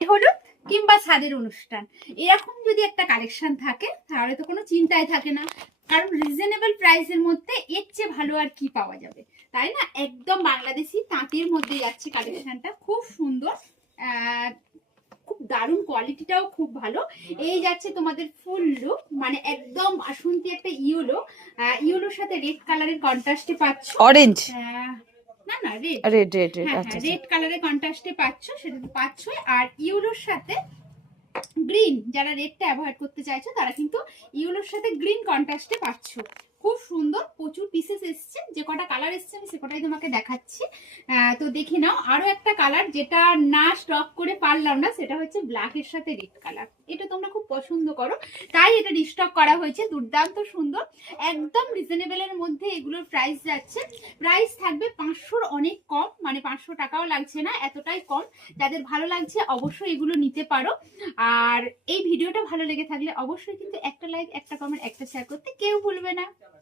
হলুদ কিংবা ছাদের অনুষ্ঠান, এরকম যদি একটা কালেকশন থাকে তাহলে তো কোনো চিন্তাই থাকে না, কারণ রিজনেবল প্রাইসের মধ্যে এর চেয়ে ভালো আর কি পাওয়া যাবে, তাই না? একদম বাংলাদেশি তাঁতের মধ্যে যাচ্ছে কালেকশনটা, খুব সুন্দর, খুব দারুণ, কোয়ালিটিটাও খুব ভালো। এই যাচ্ছে তোমাদের ফুল লুক, মানে একদম আসন্তি একটা ইয়েলোর সাথে রেড কালারের কন্ট্রাস্টে পাচ্ছ, অরেঞ্জ না না রেড রেড রেড রেড, হ্যাঁ আচ্ছা হ্যাঁ রেড কালারের কন্ট্রাস্টে পাচ্ছ, সেটা তো পাচ্ছই। আর ইউলোর সাথে গ্রিন, যারা রেডটা অ্যাভয়েড করতে চাইছো তারা কিন্তু ইউলোর সাথে গ্রিন কন্ট্রাস্টে পাচ্ছ। খুব সুন্দর, প্রচুর পিসেস এসছে, যে কটা কালার এসছে আমি সে কটাই তোমাকে দেখাচ্ছি। তো দেখে নাও। আরো একটা কালার যেটা না স্টক করে পারলাম না, সেটা হচ্ছে ব্ল্যাকের সাথে রেড কালার। এটা তোমরা খুব পছন্দ করো, তাই এটা রিস্টক করা হয়েছে। দুর্দান্ত সুন্দর, একদম রিজনেবলের মধ্যে এগুলোর প্রাইস যাচ্ছে। প্রাইস থাকবে 500-র অনেক কম, মানে 500 টাকাও লাগছে না, এতটাই কম। যাদের ভালো লাগছে অবশ্যই এগুলো নিতে পারো। আর এই ভিডিওটা ভালো লেগে থাকলে অবশ্যই কিন্তু একটা লাইক, একটা কমেন্ট, একটা শেয়ার করতে কেউ ভুলবে না।